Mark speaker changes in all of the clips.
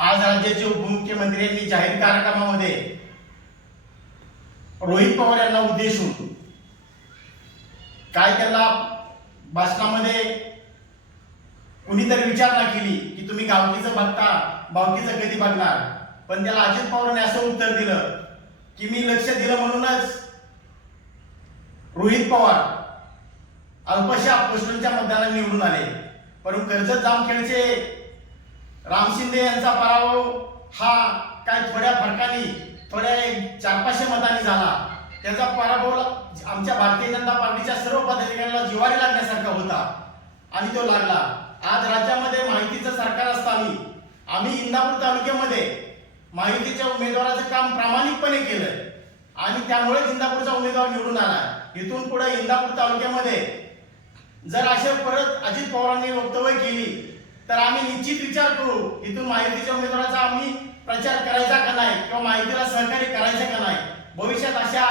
Speaker 1: आज राज्याचे उपमुख्यमंत्री यांनी जाहीर कार्यक्रमामध्ये रोहित पवार यांना उद्देशून काय त्याला भाषणामध्ये कुणीतरी विचारणा केली की तुम्ही गावकीचं बघता बावकीचं कधी बघणार? पण त्याला अजित पवारांनी असं उत्तर दिलं की मी लक्ष दिलं म्हणूनच रोहित पवार अल्पशा पोस्टलच्या मतदानात निवडून आले. परंतु कर्जत जामखेडचे राम शिंदे यांचा पराभव हा काय थोड्या फरकाने थोड्या चार पाचशे मतांनी झाला. त्याचा पराभव आमच्या भारतीय जनता पार्टीच्या सर्व पदाधिकाऱ्यांना जिवारी लागण्यासारखा होता. आणि तो लागला. आज राज्यामध्ये माहितीचं सरकार असताना आम्ही इंदापूर तालुक्यामध्ये माहितीच्या उमेदवाराचं काम प्रामाणिकपणे केलं आणि त्यामुळेच इंदापूरचा उमेदवार निवडून आला इथून पुढे इंदापूर तालुक्यामध्ये जर असे परत अजित पवारांनी वक्तव्य केली तर आम्ही निश्चित विचार करू इथून माहितीच्या उमेदवाराचा आम्ही प्रचार करायचा का नाही किंवा माहितीला सहकार्य करायचं का नाही? भविष्यात अशा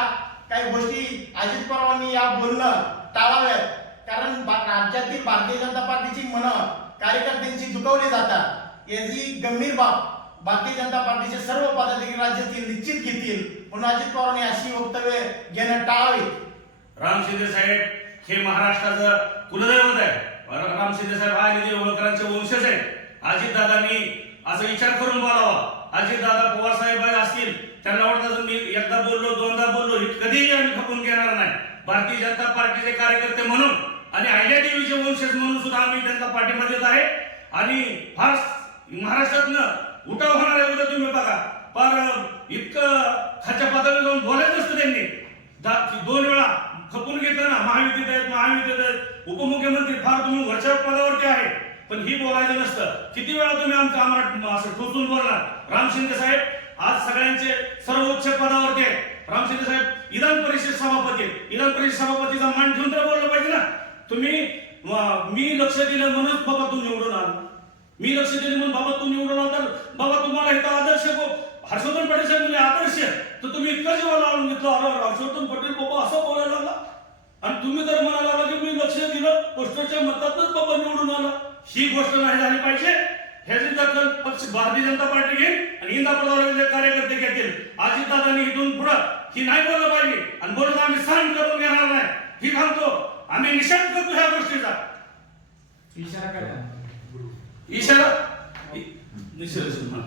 Speaker 1: काही गोष्टी अजित पवारांनी या बोलणं टाळाव्यात. कारण राज्यातील भारतीय जनता पार्टीची मन कार्यकर्त्यांची दुखवली जातात. याची गंभीर बाब भारतीय जनता पार्टीचे सर्व पदाधिकारी राज्यातील निश्चित घेतील. म्हणून अजित पवारांनी अशी वक्तव्य घेणं टाळावी
Speaker 2: राम शिंदे साहेब हे महाराष्ट्राचं कुलदैवत आहे. राम शिंदे साहेब हा निधी होळकरांचे वंशज आहे अजित दादांनी असा विचार करून बोलावा. अजित दादा पवार साहेब असतील त्यांना वाटतं मी एकदा बोललो दोनदा बोललो हे कधीही आम्ही खपून घेणार नाही. भारतीय जनता पार्टीचे कार्यकर्ते म्हणून आणि आयडिया टीव्हीचे वंशज म्हणून सुद्धा आम्ही त्यांना पाठिंबा देत आहे. आणि फार महाराष्ट्रातनं उठाव होणार आहे उद्या तुम्ही बघा. पण इतकं खाच्या पातळी जाऊन बोला नसतं त्यांनी दा- दोन वेळा खपून घेतलं ना महायुतीत आहेत महायुतीत आहेत उपमुख्यमंत्री फार तुम्ही वरच्या पदावरती आहे. पण ही बोलायचं नसतं. किती वेळा तुम्ही आमचं आम्हाला असं टोचून बोलणार राम शिंदे साहेब आज सगळ्यांचे सर्वोच्च पदावरती आहेत. राम शिंदे साहेब विधान परिषद सभापती विधान परिषद सभापतीचा मान ठेवून तर बोललं पाहिजे ना. तुम्ही मी लक्ष दिलं म्हणूनच बाबा तू निवडून आला. मी लक्ष दिलं म्हणून बाबा तू निवडून आला. तर बाबा तुम्हाला इथं आदर्श हर्षवर्धन पटेल साहेब म्हणजे आदर्श आहे. तर तुम्ही इतकं जेव्हा लावून घेतलं. अरे हर्षवर्धन पटेल बाबा असं बोलायला लागला. आणि तुम्ही तर म्हणायला लागला लक्ष दिलं पोस्टरच्या मतातच बाबा निवडून आला. ही गोष्ट नाही झाली पाहिजे. ह्याची दखल पक्ष भारतीय जनता पार्टी घेईल आणि इंदापूरचे कार्यकर्ते घेतील. अजितदादांनी इथून पुढं ही नाही बोललं पाहिजे. आणि बोलत आम्ही सहन करून घेणार नाही. ही सांगतो आम्ही निषेध करतो ह्या गोष्टीचा.
Speaker 3: इशारा करा
Speaker 2: इशारा? निषेध हा.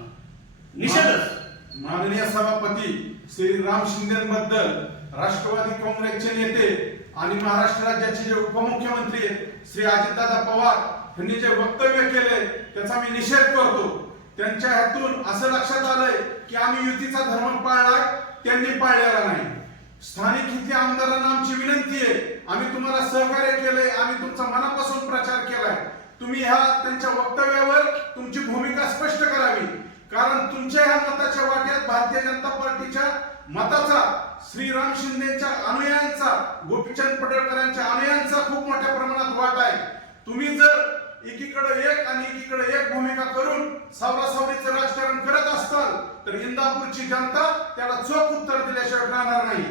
Speaker 2: निषेधच.
Speaker 4: माननीय सभापती श्री राम शिंदेबद्दल राष्ट्रवादी काँग्रेसचे नेते आणि महाराष्ट्र राज्याचे जे उपमुख्यमंत्री आहेत, श्री अजितदादा पवार यांनी जे वक्तव्य केले त्याचा मी निषेध करतो. त्यांच्या ह्यातून असं लक्षात आलंय की आम्ही युतीचा धर्म पाळलाय त्यांनी पाळलेला नाही. स्थानिक इथे आमदारांना आमची विनंती आहे आम्ही तुम्हाला सहकार्य केलंय आम्ही तुमचा मनापासून प्रचार केलाय. तुम्ही ह्या त्यांच्या वक्तव्यावर तुमची भूमिका स्पष्ट करावी. कारण तुमच्या ह्या मताच्या वाट्यात भारतीय जनता पार्टीच्या मताचा श्रीराम शिंदेच्या अनुयायांचा गोपीचंद पडळकरांच्या अनुयायांचा खूप मोठ्या प्रमाणात वाट आहे. तुम्ही जर एकीकडे एक आणि एकीकडे एक भूमिका करून सावरासावरीचं राजकारण करत असाल तर इंदापूरची जनता त्याला चोख उत्तर दिल्याशिवाय राहणार नाही.